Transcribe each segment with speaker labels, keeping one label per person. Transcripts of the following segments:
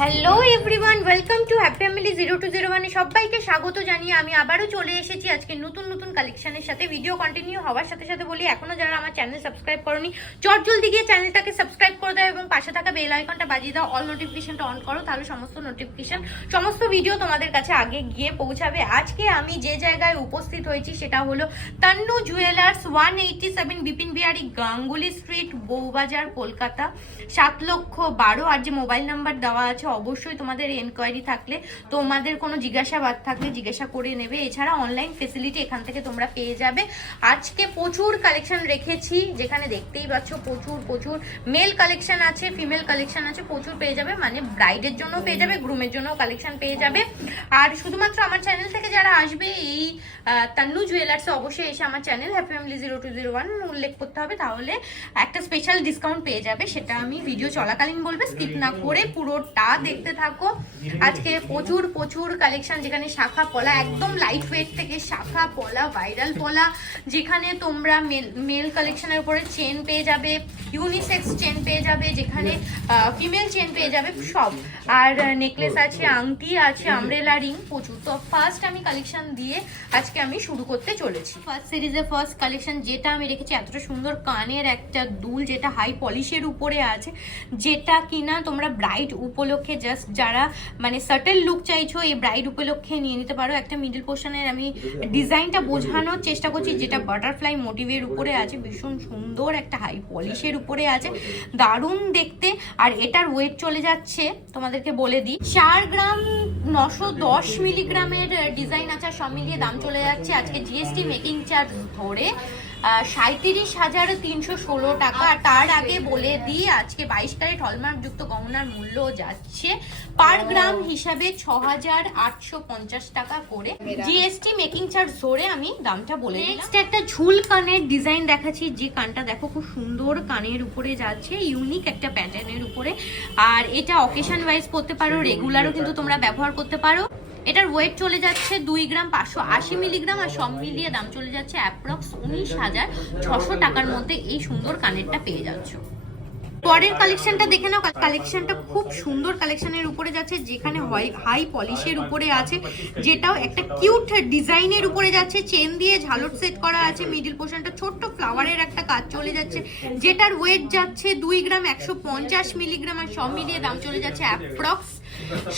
Speaker 1: Hello everyone welcome to happy family zero two zero ওয়ানে সবাইকে স্বাগত জানিয়ে আমি আবারও চলে এসেছি আজকে নতুন নতুন কালেকশনের সাথে। ভিডিও কন্টিনিউ হওয়ার সাথে সাথে বলি এখনও যারা আমার চ্যানেল সাবস্ক্রাইব করনি চট জলদি গিয়ে চ্যানেলটাকে সাবস্ক্রাইব করে দাও এবং পাশে থাকা বেল আইকনটা বাজিয়ে দাও। অল নোটিফিকেশনটা অন করো তাহলে সমস্ত নোটিফিকেশন সমস্ত ভিডিও তোমাদের কাছে আগে গিয়ে পৌঁছাবে। আজকে আমি যে জায়গায় উপস্থিত হয়েছি সেটা হলো Tannu jewellers one eighty seven Bipin Bihari Ganguly street Bowbazar Kolkata সাত লক্ষ বারো। আর যে মোবাইল নাম্বার দেওয়া আছে, অবশ্যই তোমাদের এনকোয়ারি থাকলে, তোমাদের কোনো জিজ্ঞাসাবাদ থাকলে জিজ্ঞাসা করে নেবে। এছাড়া অনলাইন ফেসিলিটি এখান থেকে তোমরা পেয়ে যাবে। আজকে প্রচুর কালেকশন রেখেছি, যেখানে দেখতেই পাচ্ছ প্রচুর প্রচুর মেল কালেকশন আছে ফিমেল কালেকশন আছে, প্রচুর পেয়ে যাবে। মানে ব্রাইডের জন্য পেয়ে যাবে গ্রুমের জন্য কালেকশন পেয়ে যাবে। আর শুধুমাত্র আমার চ্যানেল থেকে যারা আসবে, এই তান্নু জুয়েলার্সে অবশ্যই এসে আমার channel happy family zero two zero one উল্লেখ করতে হবে। তাহলে একটা স্পেশাল ডিসকাউন্ট পেয়ে যাবে, সেটা আমি ভিডিও চলাকালীন বলবে স্কিপ না করে পুরোটা দেখতে থাকো। আজকে প্রচুর প্রচুর কালেকশন যেখানে শাখা পলা, একদম লাইট ওয়েট থেকে শাখা পলা ভাইরাল পলা, যেখানে তোমরা মেল মেল কালেকশনের উপরে চেন পেয়ে যাবে ইউনিসেক্স চেন পেয়ে যাবে, যেখানে ফিমেল চেন পেয়ে যাবে, সব। আর নেকলেস আছে, আংটি আছে আমরেলা রিং প্রচুর। তো ফার্স্ট আমি কালেকশন দিয়ে আজকে আমি শুরু করতে চলেছি। ফার্স্ট সিরিজের ফার্স্ট কালেকশন যেটা আমি রেখেছি, এতটা সুন্দর কানের একটা দুল, যেটা হাই পলিশের উপরে আছে, যেটা কিনা তোমরা ব্রাইড উপলক্ষে জাস্ট যারা মানে সাটেল লুক চাইছো, এই ব্রাইড উপলক্ষে নিয়ে নিতে পারো। একটা মিডল পোর্শনের আমি ডিজাইনটা বোঝানোর চেষ্টা করছি, যেটা বাটারফ্লাই মোটিভের উপরে আছে, ভীষণ সুন্দর একটা হাই পলিশের উপরে আছে, দারুণ দেখতে। আর এটার ওয়েট চলে যাচ্ছে, তোমাদেরকে বলে দিই, চার গ্রাম নশো দশ মিলিগ্রামের ডিজাইন আছে সব মিলিয়ে দাম চলে যাচ্ছে। আজকে জিএসটি মেকিং চার্জ ধরে সাঁত্রিশ হাজার তিনশো ষোলো টাকা। আর তার আগে বলে দিই আজকে বাইশ ক্যারেট হলমার্ক যুক্ত গহনার মূল্য যাচ্ছে পার গ্রাম হিসাবে ছ হাজার আটশো পঞ্চাশ টাকা করে। জিএসটি মেকিং চার্জ ধরে আমি দামটা বলে নেক্সট একটা ঝুল কানের ডিজাইন দেখাচ্ছি যে কানটা দেখো খুব সুন্দর কানের উপরে যাচ্ছে ইউনিক একটা প্যাটার্নের উপরে। আর এটা অকেশন ওয়াইজ করতে পারো রেগুলারও কিন্তু তোমরা ব্যবহার করতে পারো। এটার ওয়েট চলে যাচ্ছে দুই গ্রাম পাঁচশো আশি মিলিগ্রাম আর সব মিলিয়ে দাম চলে যাচ্ছে অ্যাপ্রক্স উনিশ হাজার ছশো টাকার মধ্যে এই সুন্দর কানেরটা পেয়ে যাচ্ছ। পরের কালেকশনটা দেখে নাও। কালেকশনটা খুব সুন্দর কালেকশনের উপরে যাচ্ছে, যেখানে হাই পলিশের উপরে আছে, যেটাও একটা কিউট ডিজাইনের উপরে যাচ্ছে চেন দিয়ে ঝালর সেট করা আছে মিডিল পোর্শনটা ছোট্ট ফ্লাওয়ারের একটা কাজ চলে যাচ্ছে, যেটার ওয়েট যাচ্ছে দুই গ্রাম একশো পঞ্চাশ মিলিগ্রাম আর সব মিলিয়ে দাম চলে যাচ্ছে অ্যাপ্রক্স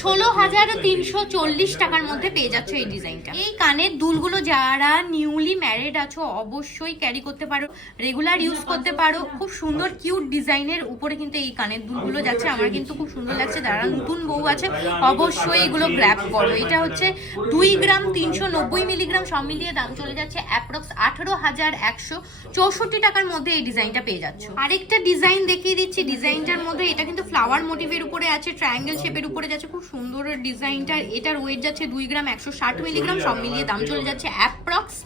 Speaker 1: ষোলো হাজার তিনশো চল্লিশ টাকার মধ্যে পেয়ে যাচ্ছ এই ডিজাইনটা। এই কানের দুলগুলো যারা নিউলি ম্যারিড আছো, অবশ্যই ক্যারি করতে পারো রেগুলার ইউজ করতে পারো। খুব সুন্দর কিউট ডিজাইনের উপরে কিন্তু এই কানের দুলগুলো যাচ্ছে। আমার কিন্তু খুব সুন্দর লাগছে। যারা নতুন বউ আছে, অবশ্যই এগুলো গ্র্যাপ করো। এটা হচ্ছে দুই গ্রাম তিনশো নব্বই মিলিগ্রাম সব মিলিয়ে দাম চলে যাচ্ছে অ্যাপ্রক্স আঠারো হাজার একশো চৌষট্টি টাকার মধ্যে এই ডিজাইনটা পেয়ে যাচ্ছ। আরেকটা ডিজাইন দেখিয়ে দিচ্ছি। ডিজাইনটার মধ্যে এটা কিন্তু ফ্লাওয়ার মোটিভের উপরে আছে ট্রায়াঙ্গেল শেপের উপরে যাচ্ছে খুব সুন্দর ডিজাইনটা। এটার ওয়েট যাচ্ছে দুই গ্রাম একশো ষাট মিলিগ্রাম সব মিলিয়ে দাম চলে যাচ্ছে অ্যাপ্রক্স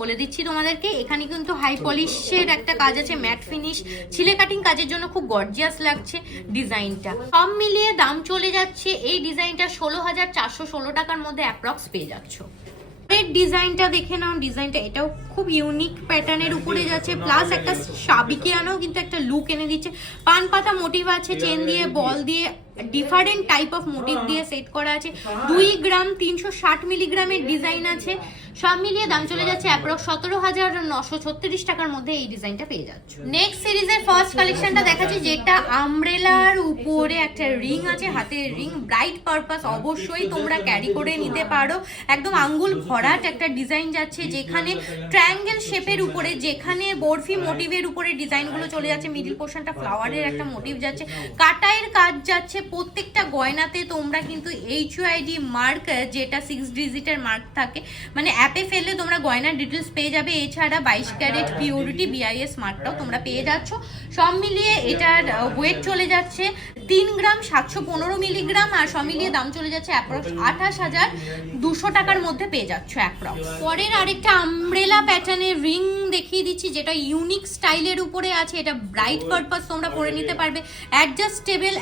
Speaker 1: বলে দিচ্ছি তোমাদেরকে এখানে কিন্তু হাই পলিশের একটা কাজ আছে ম্যাট ফিনিশ ছিলে কাটিং কাজের জন্য খুব গর্জিয়াস লাগছে ডিজাইনটা। সব মিলিয়ে দাম চলে যাচ্ছে এই ডিজাইনটা ষোলো হাজার চারশো ষোলো টাকার মধ্যে অ্যাপ্রক্স পেয়ে যাচ্ছ। ডিজাইনটা দেখে নাও ডিজাইনটা এটাও খুব ইউনিক প্যাটার্নের উপরে যাচ্ছে প্লাস একটা সাবিকে সাবিকিয়ানো কিন্তু একটা লুক এনে দিচ্ছে। পান পাতা মোটিভ আছে চেন দিয়ে বল দিয়ে ডিফারেন্ট টাইপ অফ মোটিভ দিয়ে সেট করা আছে। দুই গ্রাম তিনশো ষাট মিলিগ্রামের ডিজাইন আছে। সব মিলিয়ে দাম চলে যাচ্ছে অ্যাপ্রক্স সতেরো হাজার নশো ছত্রিশ টাকার মধ্যে এই ডিজাইনটা পেয়ে যাচ্ছে। নেক্সট সিরিজের ফার্স্ট কালেকশনটা দেখাচ্ছি, যেটা আমব্রেলার উপরে একটা রিং আছে, হাতের রিং ব্রাইট পারপাস অবশ্যই তোমরা ক্যারি করে নিতে পারো। একদম আঙ্গুল ভরাট একটা ডিজাইন যাচ্ছে, যেখানে ট্রায়াঙ্গেল শেপের উপরে, যেখানে বরফি মোটিভের উপরে ডিজাইনগুলো চলে যাচ্ছে। মিডিল পোর্শনটা ফ্লাওয়ারের একটা মোটিভ যাচ্ছে। কাটায়ের কাজ যাচ্ছে প্রত্যেকটা গয়নাতে তোমরা কিন্তু H U I D mark যেটা সিক্স ডিজিটের মার্ক থাকে মানে অ্যাপে ফেললে তোমরা গয়নার ডিটেলস পেয়ে যাবে। এছাড়া বাইশ ক্যারেট পিওরিটি বিআইএস মার্কটাও তোমরা পেয়ে যাচ্ছ। সব মিলিয়ে এটার ওয়েট চলে যাচ্ছে তিন গ্রাম সাতশো পনেরো মিলিগ্রাম আর সব মিলিয়ে দাম চলে যাচ্ছে অ্যাপ্রক্স আঠাশ হাজার দুশো টাকার মধ্যে পেয়ে যাচ্ছ অ্যাপ্রক্স পরের আরেকটা আমব্রেলা প্যাটার্নের রিং দেখিয়ে দিচ্ছি, যেটা ইউনিক স্টাইলের উপরে আছে। এটা ব্রাইট পারপাস তোমরা করে নিতে পারবে অ্যাডজাস্টেবল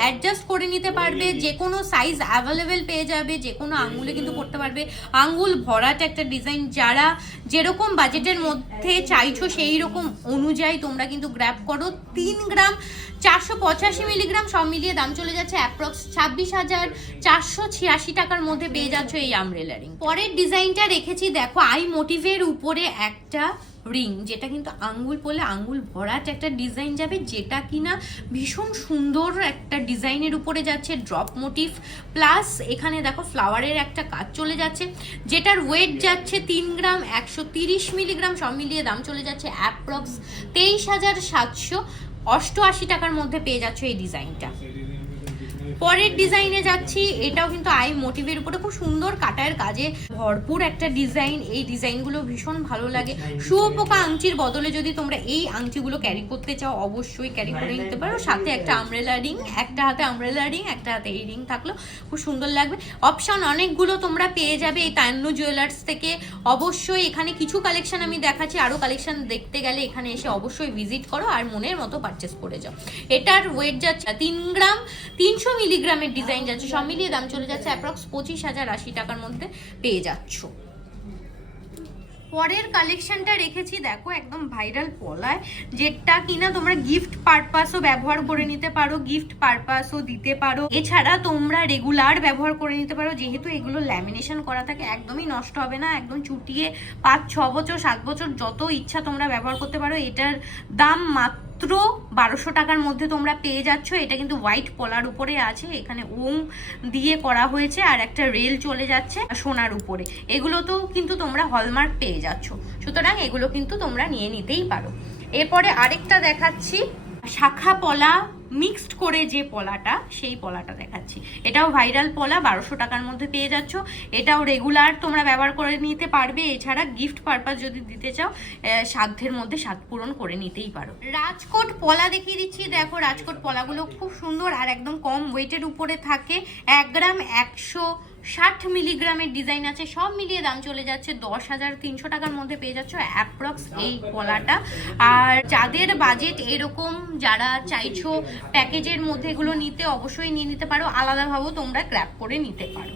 Speaker 1: অ্যাডজাস্ট করে নিতে পারবে যে কোনো সাইজ অ্যাভেলেবেল পেয়ে যাবে যে কোনো আঙুলে কিন্তু পড়তে পারবে। আঙুল ভরাট একটা ডিজাইন যারা যেরকম বাজেটের মধ্যে চাইছো সেই রকম অনুযায়ী তোমরা কিন্তু গ্র্যাপ করো। তিন গ্রাম চারশো পঁচাশি মিলিগ্রাম সব মিলিয়ে দাম চলে যাচ্ছে অ্যাপ্রক্স ছাব্বিশ হাজার চারশো ছিয়াশি টাকার মধ্যে পেয়ে যাচ্ছ এই আমব্রেলা রিং পরের ডিজাইনটা রেখেছি, দেখো আই মোটিভের উপরে একটা রিং যেটা কিন্তু আঙ্গুল পরলে আঙ্গুল ভরাট একটা ডিজাইন যাবে, যেটা কিনা ভীষণ সুন্দর একটা ডিজাইনের উপরে যাচ্ছে ড্রপ মোটিভ প্লাস এখানে দেখো ফ্লাওয়ারের একটা কাজ চলে যাচ্ছে, যেটার ওয়েট যাচ্ছে তিন গ্রাম একশো তিরিশ মিলিগ্রাম সব মিলিয়ে দাম চলে যাচ্ছে অ্যাপ্রক্স তেইশ হাজার সাতশো অষ্টআশি টাকার মধ্যে পেয়ে যাচ্ছ এই ডিজাইনটা। পরের ডিজাইনে যাচ্ছি, এটাও কিন্তু আই মোটিভের উপরে খুব সুন্দর কাটার কাজে। ভরপুর একটা ডিজাইন এই ডিজাইনগুলো ভীষণ ভালো লাগে। শুয়োপোকা আংটির বদলে যদি তোমরা এই আংটিগুলো ক্যারি করতে চাও, অবশ্যই ক্যারি করে নিতে পারো। সাথে একটা আমব্রেলা রিং একটা হাতে আমব্রেলা রিং একটা হাতে এই রিং থাকল। খুব সুন্দর লাগবে। অপশন অনেকগুলো তোমরা পেয়ে যাবে এই তান্নু জুয়েলার্স থেকে। অবশ্যই এখানে কিছু কালেকশন আমি দেখাচ্ছি। আরও কালেকশন দেখতে গেলে এখানে এসে অবশ্যই ভিজিট করো আর মনের মতো পারচেস করে যাও। এটার ওয়েট যাচ্ছে তিন গ্রাম, তিনশো মিলিগ্রামের ডিজাইন যাচ্ছে, সব মিলিয়ে দাম চলে যাচ্ছে অ্যাপ্রক্স পঁচিশ হাজার আশি টাকার মধ্যে পেয়ে যাচ্ছ। পরের কালেকশনটা রেখেছি, দেখো, একদম ভাইরাল পলায়, যেটা কিনা তোমরা গিফট পারপাসও ব্যবহার করে নিতে পারো গিফট পারপাসও দিতে পারো। এছাড়া তোমরা রেগুলার ব্যবহার করে নিতে পারো, যেহেতু এগুলো ল্যামিনেশন করা থাকে, একদমই নষ্ট হবে না, একদম চুটিয়ে পাঁচ, ছ বছর, সাত বছর যত ইচ্ছা তোমরা ব্যবহার করতে পারো, এটার দাম মাত্র বারোশো টাকার মধ্যে তোমরা পেয়ে যাচ্ছ। এটা কিন্তু হোয়াইট পলার উপরে আছে, এখানে ওম দিয়ে করা হয়েছে আর একটা রেল চলে যাচ্ছে সোনার উপরে। এগুলোতেও কিন্তু তোমরা হলমার্ক পেয়ে যাচ্ছ। সুতরাং এগুলো কিন্তু তোমরা নিয়ে নিতেই পারো। এরপরে আরেকটা দেখাচ্ছি, শাখা পলা মিক্সড করে যে পলাটা, সেই পলাটা দেখাচ্ছি। এটাও ভাইরাল পলা, বারোশো টাকার মধ্যে পেয়ে যাচ্ছ। এটাও রেগুলার তোমরা ব্যবহার করে নিতে পারবে। এছাড়া গিফট পারপাস যদি দিতে চাও সাধ্যের মধ্যে স্বাদ পূরণ করে নিতেই পারো। রাজকোট পলা দেখিয়ে দিচ্ছি। দেখো, রাজকোট পলাগুলো খুব সুন্দর আর একদম কম ওয়েটের উপরে থাকে। এক গ্রাম একশো ষাট মিলিগ্রামের ডিজাইন আছে, সব মিলিয়ে দাম চলে যাচ্ছে দশ হাজার তিনশো টাকার মধ্যে পেয়ে যাচ্ছ অ্যাপ্রক্স এই কলাটা। আর যাদের বাজেট এরকম যারা চাইছো প্যাকেজের মধ্যে এগুলো নিতে অবশ্যই নিয়ে নিতে পারো আলাদাভাবেও তোমরা ক্র্যাপ করে নিতে পারো।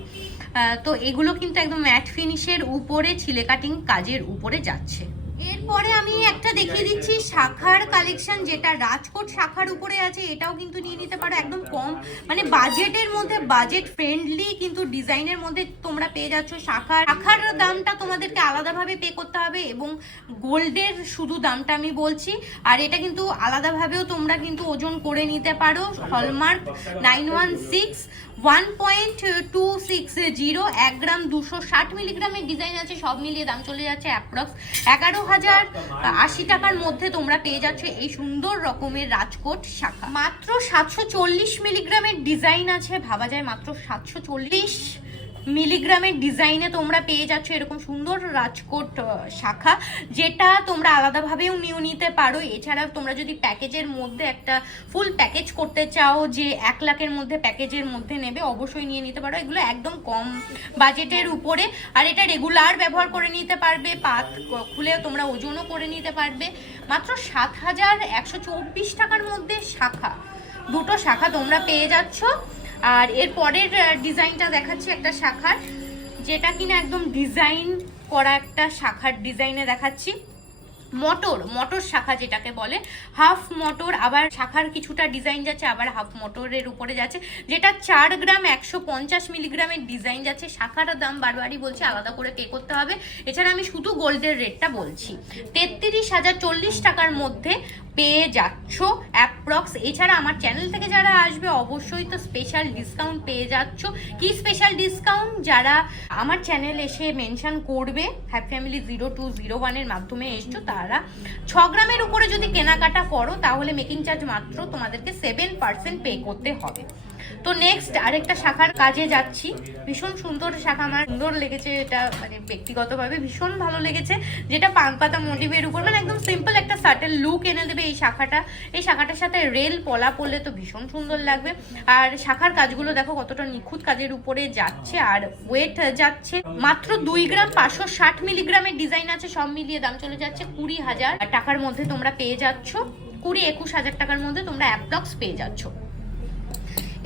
Speaker 1: তো এগুলো কিন্তু একদম ম্যাট ফিনিশের উপরে, ছিলে কাটিং কাজের উপরে যাচ্ছে। এরপরে আমি একটা দেখিয়ে দিচ্ছি, শাখার কালেকশন যেটা রাজকোট শাখার উপরে আছে, এটাও কিন্তু নিয়ে নিতে পারো, একদম কম। মানে বাজেটের মধ্যে বাজেট ফ্রেন্ডলি কিন্তু ডিজাইনের মধ্যে তোমরা পেয়ে যাচ্ছ শাখার। শাখার দামটা তোমাদেরকে আলাদাভাবে পে করতে হবে এবং গোল্ডের শুধু দামটা আমি বলছি। আর এটা কিন্তু আলাদাভাবেও তোমরা কিন্তু ওজন করে নিতে পারো। Hallmark nine one six one point two six zero এক গ্রাম দুশো ষাট মিলিগ্রামের ডিজাইন আছে, সব মিলিয়ে দাম চলে যাচ্ছে অ্যাপ্রক্স এগারো হাজার আশি টাকার মধ্যে তোমরা পেয়ে যাচ্ছ এই সুন্দর রকমের রাজকোট শাখা। মাত্র সাতশো চল্লিশ মিলিগ্রামের ডিজাইন আছে, ভাবা যায় মাত্র সাতশো চল্লিশ মিলিগ্রামের ডিজাইনে তোমরা পেয়ে যাচ্ছ এরকম সুন্দর রাজকোট শাখা, যেটা তোমরা আলাদাভাবেও নিয়ে নিতে পারো। এছাড়া তোমরা যদি প্যাকেজের মধ্যে একটা ফুল প্যাকেজ করতে চাও, যে এক লাখের মধ্যে প্যাকেজের মধ্যে নেবে, অবশ্যই নিয়ে নিতে পারো। এগুলো একদম কম বাজেটের উপরে। আর এটা রেগুলার ব্যবহার করে নিতে পারবে, পাত খুলে তোমরা ওজনও করে নিতে পারবে। মাত্র সাত হাজার একশো চব্বিশ টাকার মধ্যে শাখা। দুটো শাখা তোমরা পেয়ে যাচ্ছ। আর এর পরের ডিজাইনটা দেখাচ্ছি একটা শাখার, যেটা কিনা একদম ডিজাইন করা একটা শাখার ডিজাইনে দেখাচ্ছি। মটর মটর শাখা যেটাকে বলে, হাফ মটর, আবার শাখার কিছুটা ডিজাইন যাচ্ছে, আবার হাফ মটরের উপরে যাচ্ছে, যেটা চার গ্রাম একশো পঞ্চাশ মিলিগ্রামের ডিজাইন যাচ্ছে। শাখার দাম বারবারই বলছি, আলাদা করে পে করতে হবে। এছাড়া আমি শুধু গোল্ডের রেটটা বলছি। তেত্রিশ হাজার চল্লিশ টাকার মধ্যে পেয়ে যাচ্ছ অ্যাপ্রক্স এছাড়া আমার চ্যানেল থেকে যারা আসবে, অবশ্যই তো স্পেশাল ডিসকাউন্ট পেয়ে যাচ্ছ। কি স্পেশাল ডিসকাউন্ট যারা আমার চ্যানেল এসে মেনশন করবে happy family zero two zero ওয়ানের মাধ্যমে এসছো, তারা ছ গ্রামের উপরে যদি কেনাকাটা করো, তাহলে মেকিং চার্জ মাত্র তোমাদেরকে সেভেন পার্সেন্ট পে করতে হবে। তো নেক্সট আরেকটা শাখার কাজে যাচ্ছি। ভীষণ সুন্দর শাখা আমার। সুন্দর লেগেছে এটা মানে ব্যক্তিগতভাবে ভীষণ ভালো লেগেছে। যেটা পান পাতা মোটিভের উপর মানে একদম সিম্পল একটা সাটেল লুক এনে দেবে এই শাখাটা। এই শাখাটার সাথে রেল পলা পড়লে তো ভীষণ সুন্দর লাগবে। আর শাখার কাজগুলো দেখো কতটা নিখুঁত কাজের উপরে যাচ্ছে আর ওয়েট যাচ্ছে। মাত্র দুই গ্রাম পাঁচশো ষাট মিলিগ্রামের ডিজাইন আছে, সব মিলিয়ে দাম চলে যাচ্ছে কুড়ি হাজার। টাকার মধ্যে তোমরা পেয়ে যাচ্ছ, কুড়ি একুশ হাজার টাকার মধ্যে তোমরা অ্যাপ্রক্স পেয়ে যাচ্ছ।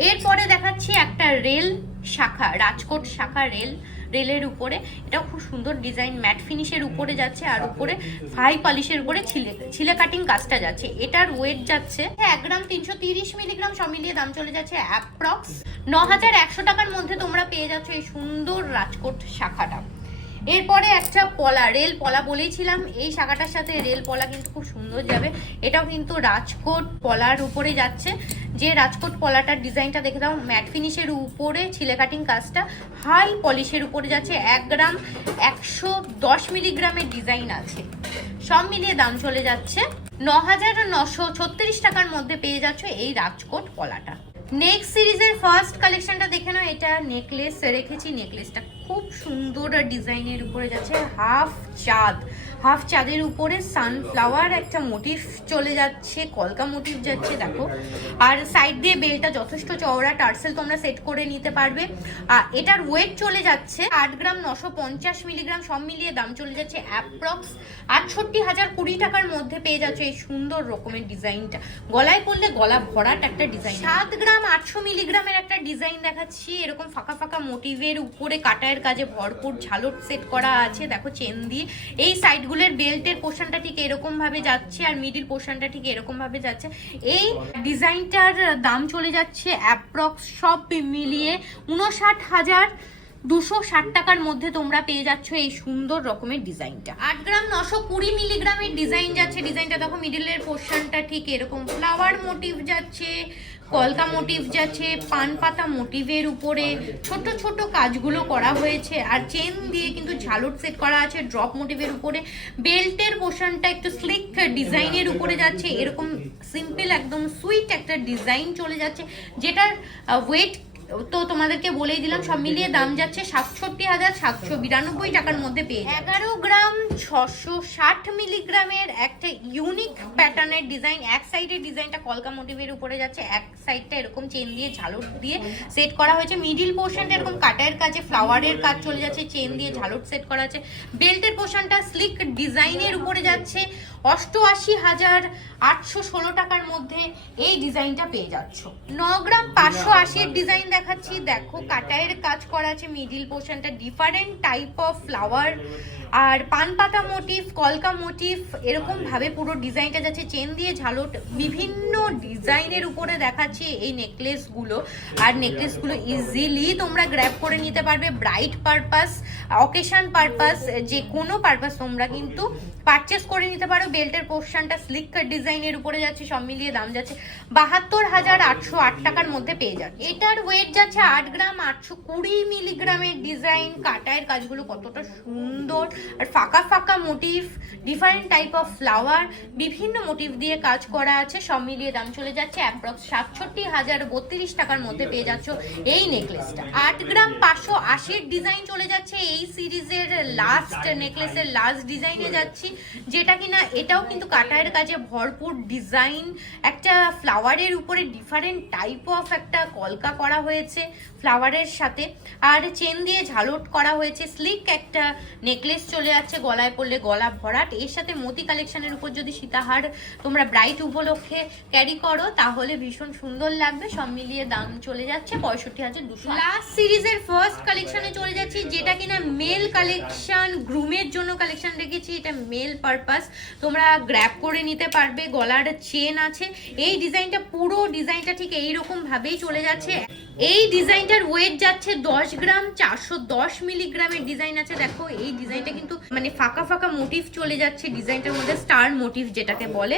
Speaker 1: এরপরে দেখাচ্ছি একটা রেল শাখা, রাজকোট শাখা রেল, রেলের উপরে। এটাও খুব সুন্দর ডিজাইন, ম্যাট ফিনিশের উপরে যাচ্ছে আর উপরে ফাই পলিশের উপরে ছিলে ছিলে কাটিং কাজটা যাচ্ছে। এটার ওয়েট যাচ্ছে এক গ্রাম তিনশো তিরিশ মিলিগ্রাম, সব মিলিয়ে দাম চলে যাচ্ছে অ্যাপ্রক্স ন হাজার একশো টাকার মধ্যে তোমরা পেয়ে যাচ্ছ এই সুন্দর রাজকোট শাখাটা। এরপরে একটা পলা, রেল পলা বলেইছিলাম। এই শাখাটার সাথে রেল পলা কিন্তু খুব সুন্দর যাবে। এটাও কিন্তু রাজকোট পলার উপরে যাচ্ছে। যে রাজকোট পলাটার ডিজাইনটা দেখে দাও, ম্যাট ফিনিশের উপরে ছিলে কাটিং কাজটা, হাই পলিশের উপরে যাচ্ছে এক গ্রাম, একশো দশ মিলিগ্রামের ডিজাইন আছে। সব মিলিয়ে দাম চলে যাচ্ছে ন হাজার নশো ছত্রিশ টাকার মধ্যে পেয়ে যাচ্ছ এই রাজকোট পলাটা। নেক্সট সিরিজের ফার্স্ট কালেকশনটা দেখে নাও, এটা নেকলেস রেখেছি নেকলেসটা খুব সুন্দর ডিজাইনের উপরে যাচ্ছে হাফ চাঁদ। হাফ চাঁদের উপরে সানফ্লাওয়ার একটা মোটিভ চলে যাচ্ছে, কলকা মোটিভ যাচ্ছে, দেখো। আর সাইড দিয়ে বেলটা যথেষ্ট চওড়া, টার্সেল তোমরা সেট করে নিতে পারবে। আর এটার ওয়েট চলে যাচ্ছে আট গ্রাম নশো পঞ্চাশ মিলিগ্রাম সব মিলিয়ে দাম চলে যাচ্ছে অ্যাপ্রক্স আটষট্টি হাজার কুড়ি টাকার মধ্যে পেয়ে যাচ্ছে এই সুন্দর রকমের ডিজাইনটা। গলায় পড়লে গলা ভরাট একটা ডিজাইন। সাত গ্রাম আটশো মিলিগ্রামের একটা ডিজাইন দেখাচ্ছি। এরকম ফাঁকা ফাঁকা মোটিভের উপরে কাটায়ের কাজে ভরপুর ঝালট সেট করা আছে। দেখো, চেন দিয়ে। এই সাইডগুলোর বেল্টের পোর্শনটা ঠিক এরকম ভাবে যাচ্ছে আর মিডিল পোর্শনটা ঠিক এরকম ভাবে যাচ্ছে। এই ডিজাইনটার দাম চলে যাচ্ছে অ্যাপ্রক্স সব মিলিয়ে উনষাট হাজার দুশো ষাট টাকার মধ্যে তোমরা পেয়ে যাচ্ছ এই সুন্দর রকমের ডিজাইনটা। আট গ্রাম নশো কুড়ি মিলিগ্রামের ডিজাইন যাচ্ছে। ডিজাইনটা দেখো মিডিলের পোর্শনটা ঠিক এরকম। ফ্লাওয়ার মোটিভ যাচ্ছে কলকা মোটিভ যাচ্ছে পান পাতা মোটিভের উপরে ছোট ছোট কাজগুলো করা হয়েছে আর চেন দিয়ে কিন্তু ঝালট সেট করা আছে ড্রপ মোটিভের উপরে। বেল্টের পোর্শনটা একটু স্লিক ডিজাইনের উপরে যাচ্ছে, এরকম সিম্পল একদম সুইট একটা ডিজাইন চলে যাচ্ছে, যেটার ওয়েট তো তোমাদেরকে বলেই দিলাম, সব মিলিয়ে দাম যাচ্ছে সাতষট্টি হাজার সাতশো বিরানব্বই টাকার মধ্যে পেয়ে এগারো গ্রাম ছশো ষাট মিলিগ্রামের একটা ইউনিক প্যাটার্নের ডিজাইন এক সাইডের ডিজাইনটা কলকা মোটিভের উপরে যাচ্ছে, এক সাইডটা এরকম চেন দিয়ে ঝালট দিয়ে সেট করা হয়েছে। মিডিল পোর্শনটা এরকম কাটায়ের কাজে ফ্লাওয়ারের কাজ চলে যাচ্ছে চেন দিয়ে ঝালট সেট করা আছে। বেল্টের পোর্শনটা স্লিক ডিজাইনের উপরে যাচ্ছে, অষ্টআশি হাজার আটশো ষোলো টাকার মধ্যে এই ডিজাইনটা পেয়ে যাচ্ছ। ন গ্রাম পাঁচশো আশির ডিজাইন দেখাচ্ছি। দেখো কাটায়ের কাজ করা আছে, মিডিল পোর্শনটা ডিফারেন্ট টাইপ অফ ফ্লাওয়ার আর পান পাতা মোটিভ কলকা মোটিভ এরকম ভাবে পুরো ডিজাইনটা যাচ্ছে। চেন দিয়ে ঝালট বিভিন্ন ডিজাইনের উপরে দেখাচ্ছে এই নেকলেসগুলো আর নেকলেসগুলো ইজিলি তোমরা গ্র্যাব করে নিতে পারবে। ব্রাইট পারপাস অকেশন পারপাস যে কোনো পারপাস তোমরা কিন্তু পারচেস করে নিতে পারো। বেল্টের পোর্শনটা স্লিক ডিজাইনের উপরে যাচ্ছে, সব মিলিয়ে দাম যাচ্ছে। বাহাত্তর হাজার আটশো আট টাকার মধ্যে পেয়ে যাচ্ছে এটার ওয়েট যাচ্ছে আট গ্রাম, আটশো কুড়ি মিলিগ্রামের ডিজাইন কাটায়ের কাজগুলো কতটা সুন্দর আর ফাঁকা ফাঁকা motif different type of flower বিভিন্ন মোটিভ দিয়ে কাজ করা আছে, সব মিলিয়ে দাম চলে যাচ্ছে অ্যাপ্রক্স সাতষট্টি হাজার বত্রিশ টাকার মধ্যে পেয়ে যাচ্ছ এই নেকলেসটা আট গ্রাম, পাঁচশো আশির ডিজাইন চলে যাচ্ছে, এই সিরিজের লাস্ট নেকলেসের লাস্ট ডিজাইনে যাচ্ছি, যেটা কিনা এটাও কিন্তু কাটায়ের কাজে ভরপুর ডিজাইন একটা ফ্লাওয়ারের উপরে ডিফারেন্ট টাইপ অফ একটা কলকা করা হয়েছে। ফ্লাওয়ারের সাথে। আর চেন দিয়ে ঝালট করা হয়েছে। স্লিক একটা নেকলেস চলে যাচ্ছে গলায় পড়লে গলা ভরাট। এর সাথে মতি কালেকশনের উপর যদি সীতাহার তোমরা ব্রাইট উপলক্ষে ক্যারি করো, তাহলে ভীষণ সুন্দর লাগবে। সব মিলিয়ে দাম চলে যাচ্ছে পঁয়ষট্টি হাজার দুশো লাস্ট সিরিজের ফার্স্ট কালেকশনে চলে যাচ্ছি, যেটা কিনা মেল কালেকশন গ্রুমের জন্য কালেকশন রেখেছি। এটা মেল পারপাস তোমরা গ্র্যাপ করে নিতে পারবে, গলার চেন আছে। এই ডিজাইনটা পুরো ডিজাইনটা ঠিক এইরকম ভাবেই চলে যাচ্ছে। এই ডিজাইনটার ওয়েট যাচ্ছে দশ গ্রাম, চারশো দশ মিলিগ্রামের ডিজাইন আছে। দেখো, এই ডিজাইনটা কিন্তু মানে ফাঁকা ফাঁকা মোটিভ চলে যাচ্ছে ডিজাইনটার মধ্যে স্টার মোটিভ যেটাকে বলে।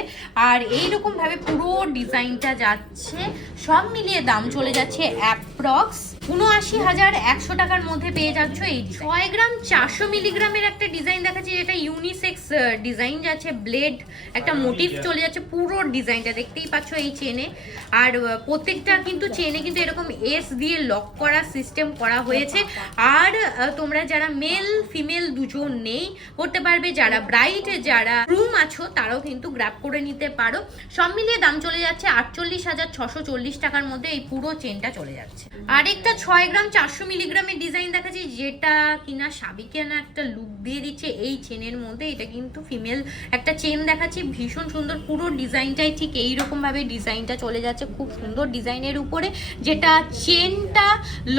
Speaker 1: আর এইরকম ভাবে পুরো ডিজাইনটা যাচ্ছে, সব মিলিয়ে দাম চলে যাচ্ছে অ্যাপ্রক্স উনআশি হাজার একশো টাকার মধ্যে পেয়ে যাচ্ছ এই ছয় গ্রাম চারশো মিলিগ্রামের একটা ডিজাইন দেখাচ্ছি যেটা ইউনিসেক্স ডিজাইন যাচ্ছে ব্লেড একটা মোটিভ চলে যাচ্ছে পুরো ডিজাইনটা দেখতেই পাচ্ছ এই চেনে আর প্রত্যেকটা কিন্তু চেনে কিন্তু এরকম এস দিয়ে লক করা সিস্টেম করা হয়েছে। আর তোমরা যারা মেল ফিমেল দুজন নেই করতে পারবে। যারা ব্রাইট যারা রুম আছো তারাও কিন্তু গ্র্যাপ করে নিতে পারো। সব মিলিয়ে দাম চলে যাচ্ছে আটচল্লিশ হাজার ছশো চল্লিশ টাকার মধ্যে এই পুরো চেনটা চলে যাচ্ছে। আরেকটা ছয় গ্রাম চারশো মিলিগ্রামের ডিজাইন দেখাচ্ছি, যেটা কিনা সাবিকেনা একটা লুক দিয়ে দিচ্ছে এই চেনের মধ্যে। এটা কিন্তু ফিমেল একটা চেন দেখাচ্ছি, ভীষণ সুন্দর, পুরো ডিজাইনটাই ঠিক এইরকম ভাবে ডিজাইনটা চলে যাচ্ছে, খুব সুন্দর ডিজাইনের উপরে। যেটা চেনটা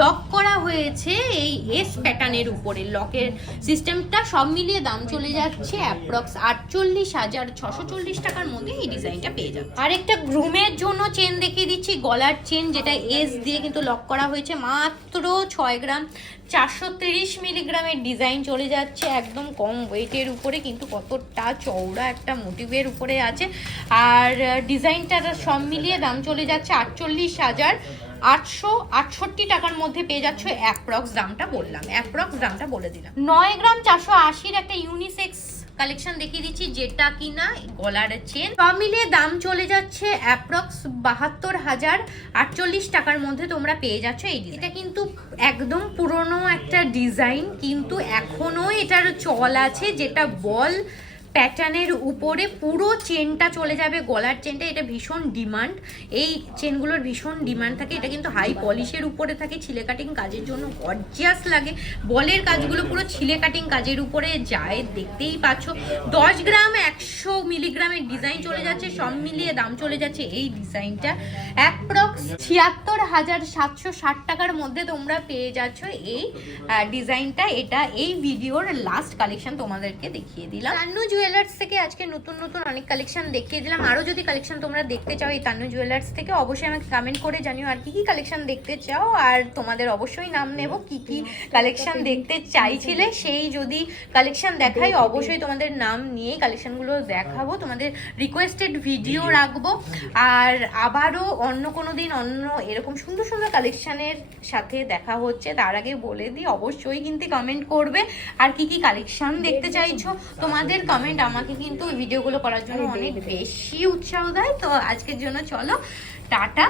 Speaker 1: লক করা হয়েছে, এই এস প্যাটার্নের উপরে। লকের সিস্টেমটা সব মিলিয়ে দাম চলে যাচ্ছে অ্যাপ্রক্স আটচল্লিশ হাজার ছশো চল্লিশ টাকার মধ্যে এই ডিজাইনটা পেয়ে যাবে আরেকটা গ্রুমের জন্য চেন দেখিয়ে দিচ্ছি, গলার চেন যেটা এস দিয়ে কিন্তু লক করা হয়েছে। মাত্র ছয় গ্রাম, চারশো তিরিশ মিলিগ্রামের ডিজাইন চলে যাচ্ছে একদম কম ওয়েটের উপরে, কিন্তু কতটা চওড়া একটা মোটিভের উপরে আছে। আর ডিজাইনটার সব মিলিয়ে দাম চলে যাচ্ছে আটচল্লিশ হাজার আটশো আটষট্টি টাকার মধ্যে পেয়ে যাচ্ছ অ্যাপ্রক্স দামটা বললাম অ্যাপ্রক্স দামটা বলে দিলাম। নয় গ্রাম চারশো আশির একটা ইউনিসেক্স কালেকশন দেখিয়ে দিচ্ছি, যেটা কিনা গলার চেন সব মিলিয়ে দাম চলে যাচ্ছে অ্যাপ্রক্স বাহাত্তর হাজার আটচল্লিশ টাকার মধ্যে তোমরা পেয়ে যাচ্ছ এই এটা কিন্তু একদম পুরনো একটা ডিজাইন কিন্তু এখনও এটার চল আছে, যেটা বল প্যাটার্নের উপরে পুরো চেনটা চলে যাবে, গলার চেনটা এটা ভীষণ ডিমান্ড এই চেনগুলোর ভীষণ ডিমান্ড থাকে, এটা কিন্তু হাই পলিশের উপরে থাকে, ছিলে কাটিং কাজের জন্য গর্জিয়াস লাগে। বলের কাজগুলো পুরো ছিলে কাটিং কাজের উপরে যায়, দেখতেই পাচ্ছ। দশ গ্রাম একশো মিলিগ্রামের ডিজাইন চলে যাচ্ছে, সব মিলিয়ে দাম চলে যাচ্ছে এই ডিজাইনটা অ্যাপ্রক্স ছিয়াত্তর হাজার সাতশো ষাট টাকার মধ্যে তোমরা পেয়ে যাচ্ছ এই ডিজাইনটা এটা এই ভিডিওর লাস্ট কালেকশন তোমাদেরকে দেখিয়ে দিলাম। তান্নু জুয়েলার্স থেকে আজকে নতুন নতুন অনেক কালেকশন দেখিয়ে দিলাম। আরও যদি কালেকশন তোমরা দেখতে চাও এই তান্নু জুয়েলার্স থেকে অবশ্যই আমাকে কমেন্ট করে জানিও আর কি কি কালেকশন দেখতে চাও। আর তোমাদের অবশ্যই নাম নেব কি কি কালেকশন দেখতে চাইছিলে। সেই যদি কালেকশন দেখাই অবশ্যই তোমাদের নাম নিয়েই কালেকশনগুলো দেখাবো। তোমাদের রিকোয়েস্টেড ভিডিও রাখব। আর আবারও অন্য কোনো দিন অন্য এরকম সুন্দর সুন্দর কালেকশনের সাথে দেখা হচ্ছে তার আগে বলে দিই অবশ্যই কিন্তু কমেন্ট করবে। আর কি কি কালেকশন দেখতে চাইছো তোমাদের কমেন্ট আমাকে কিন্তু ভিডিওগুলো করার জন্য অনেক বেশি উৎসাহ দেয়। তো আজকের জন্য চলো টাটা।